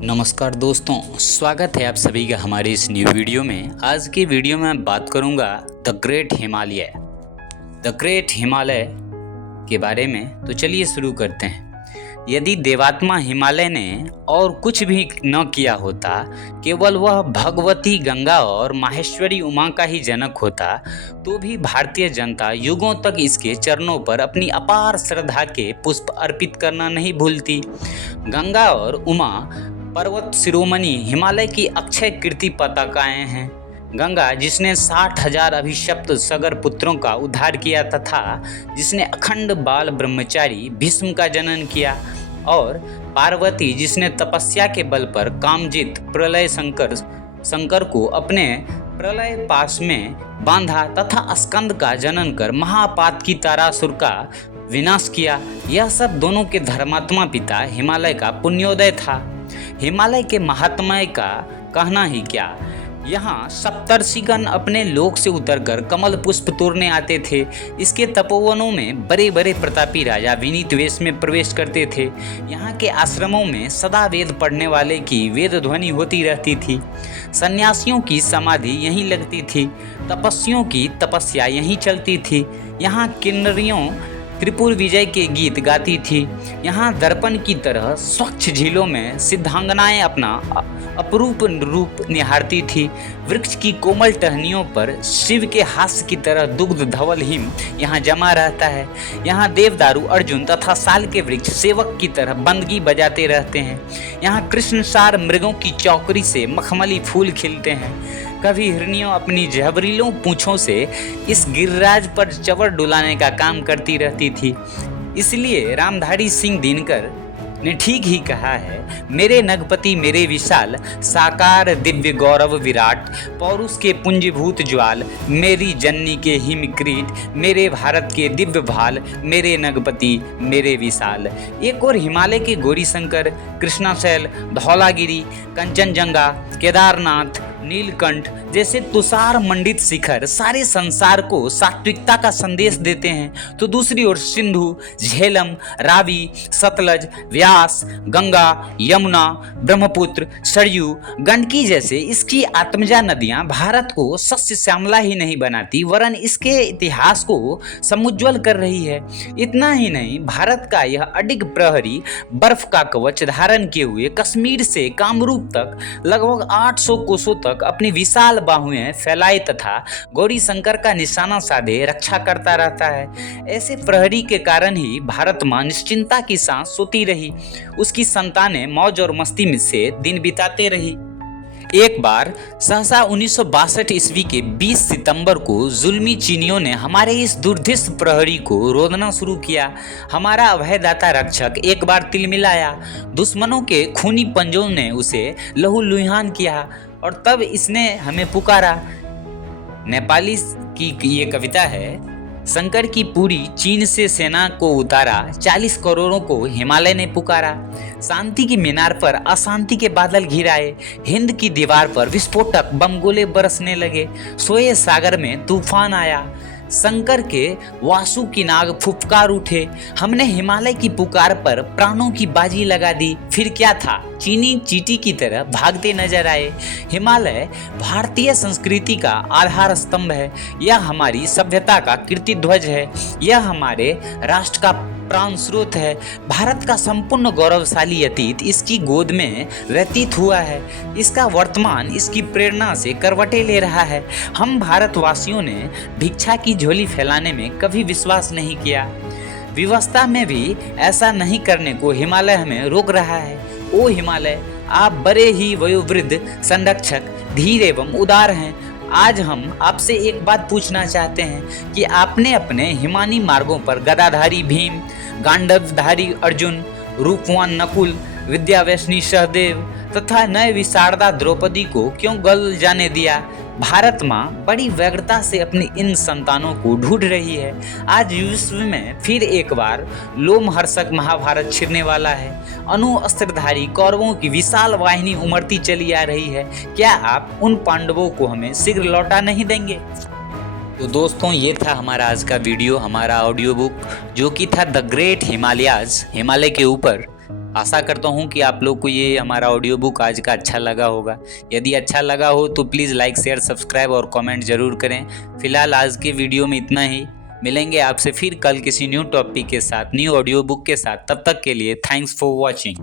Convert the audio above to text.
नमस्कार दोस्तों, स्वागत है आप सभी का हमारे इस न्यू वीडियो में। आज की वीडियो में मैं बात करूंगा द ग्रेट हिमालय के बारे में। तो चलिए शुरू करते हैं। यदि देवात्मा हिमालय ने और कुछ भी न किया होता, केवल वह भगवती गंगा और माहेश्वरी उमा का ही जनक होता, तो भी भारतीय जनता युगों तक इसके चरणों पर अपनी अपार श्रद्धा के पुष्प अर्पित करना नहीं भूलती। गंगा और उमा पर्वत शिरोमणि हिमालय की अक्षय कीर्ति पताकाएं हैं। गंगा जिसने 60,000 अभिशप्त सगर पुत्रों का उद्धार किया तथा जिसने अखंड बाल ब्रह्मचारी भीष्म का जनन किया, और पार्वती जिसने तपस्या के बल पर कामजित प्रलय शंकर को अपने प्रलय पाश में बांधा तथा स्कंद का जनन कर महापात की तारासुर का विनाश किया। यह सब दोनों के धर्मात्मा पिता हिमालय का पुण्योदय था। हिमालय के महात्म्य का कहना ही क्या। यहाँ सप्तर्षिगण अपने लोक से उतरकर कमल पुष्प तोड़ने आते थे। इसके तपोवनों में बड़े बड़े प्रतापी राजा विनीत वेश में प्रवेश करते थे। यहाँ के आश्रमों में सदा वेद पढ़ने वाले की वेद ध्वनि होती रहती थी। सन्यासियों की समाधि यहीं लगती थी। तपस्वियों की तपस्या यहीं चलती थी। यहाँ किन्नरियों त्रिपुर विजय के गीत गाती थी। यहाँ दर्पण की तरह स्वच्छ झीलों में सिद्धांगनाएं अपना अपरूप रूप निहारती थी। वृक्ष की कोमल टहनियों पर शिव के हास्य की तरह दुग्ध धवल हिम यहाँ जमा रहता है। यहाँ देवदारू अर्जुन तथा साल के वृक्ष सेवक की तरह बंदगी बजाते रहते हैं। यहाँ कृष्णसार मृगों की चौकरी से मखमली फूल खिलते हैं। कभी हिरनियों अपनी जहरीलों पूंछों से इस गिरिराज पर चवर डुलाने का काम करती रहती थी। इसलिए रामधारी सिंह दिनकर ने ठीक ही कहा है, मेरे नगपति मेरे विशाल, साकार दिव्य गौरव विराट, पौरुष के पुंजभूत ज्वाल, मेरी जननी के हिमक्रीट, मेरे भारत के दिव्य भाल, मेरे नगपति मेरे विशाल। एक और हिमालय के गौरीशंकर, कृष्णाशैल, धौलागिरी, कंचनजंगा, केदारनाथ, नीलकंठ जैसे तुषार मंडित शिखर सारे संसार को सात्विकता का संदेश देते हैं। तो दूसरी ओर सिंधु, झेलम, रावी, सतलज, व्यास, गंगा, यमुना, ब्रह्मपुत्र, सरयू, गंडकी जैसे इसकी आत्मजा नदियां भारत को सस्य श्यामला ही नहीं बनाती, वरन इसके इतिहास को समुज्वल कर रही है। इतना ही नहीं, भारत का यह अडिग प्रहरी बर्फ का कवच धारण किए हुए कश्मीर से कामरूप तक लगभग 800 कोसों तक अपनी विशाल बाहुएं फैलाए तथा गौरी शंकर का निशाना साधे रक्षा करता रहता है। ऐसे प्रहरी के कारण ही भारत मां निश्चिंता की सांस सोती रही। उसकी संतानें मौज और मस्ती में से दिन बिताते रही। एक बार सहसा 1962 ईस्वी के 20 सितंबर को जुल्मी चीनियों ने हमारे इस दुर्धर्ष प्रहरी को रोदना शुरू किया। हमारा अभयदाता रक्षक एक बार तिलमिलाया। दुश्मनों के खूनी पंजों ने उसे लहूलुहान किया और तब इसने हमें पुकारा। नेपाली की ये कविता है। शंकर की पूरी चीन से सेना को उतारा, 40 करोड़ों को हिमालय ने पुकारा। शांति की मीनार पर अशांति के बादल घिर आए। हिंद की दीवार पर विस्फोटक बम गोले बरसने लगे। सोए सागर में तूफान आया। शंकर के वासु की नाग फुफकार उठे। हमने हिमालय की पुकार पर प्राणों की बाजी लगा दी। फिर क्या था, चीनी चींटी की तरह भागते नजर आए। हिमालय भारतीय संस्कृति का आधार स्तंभ है। यह हमारी सभ्यता का कीर्ति ध्वज है। यह हमारे राष्ट्र का प्राण स्रोत है। भारत का संपूर्ण गौरवशाली अतीत इसकी गोद में व्यतीत हुआ है। इसका वर्तमान इसकी प्रेरणा से करवटें ले रहा है। हम भारतवासियों ने भिक्षा की झोली फैलाने में कभी विश्वास नहीं किया। व्यवस्था में भी ऐसा नहीं करने को हिमालय हमें रोक रहा है। ओ हिमालय, आप बड़े ही वयोवृद्ध, संरक्षक, धीर एवं उदार हैं। आज हम आपसे एक बात पूछना चाहते हैं कि आपने अपने हिमानी मार्गों पर गदाधारी भीम, गांडवधारी अर्जुन, रूपवान नकुल, विद्याव्यसनी सहदेव तथा नए विशारदा द्रौपदी को क्यों गल जाने दिया। भारत माँ बड़ी व्यग्रता से अपनी इन संतानों को ढूंढ रही है। आज विश्व में फिर एक बार लोमहर्षक महाभारत छिड़ने वाला है। अनु अस्त्रधारी कौरवों की विशाल वाहिनी उमड़ती चली आ रही है। क्या आप उन पांडवों को हमें शीघ्र लौटा नहीं देंगे? तो दोस्तों, ये था हमारा आज का वीडियो, हमारा ऑडियो बुक जो कि था द ग्रेट हिमालयाज, हिमालय के ऊपर। आशा करता हूँ कि आप लोग को ये हमारा ऑडियो बुक आज का अच्छा लगा होगा। यदि अच्छा लगा हो तो प्लीज़ लाइक शेयर सब्सक्राइब और कमेंट ज़रूर करें। फिलहाल आज के वीडियो में इतना ही। मिलेंगे आपसे फिर कल किसी न्यू टॉपिक के साथ, न्यू ऑडियो बुक के साथ। तब तक के लिए थैंक्स फॉर वॉचिंग।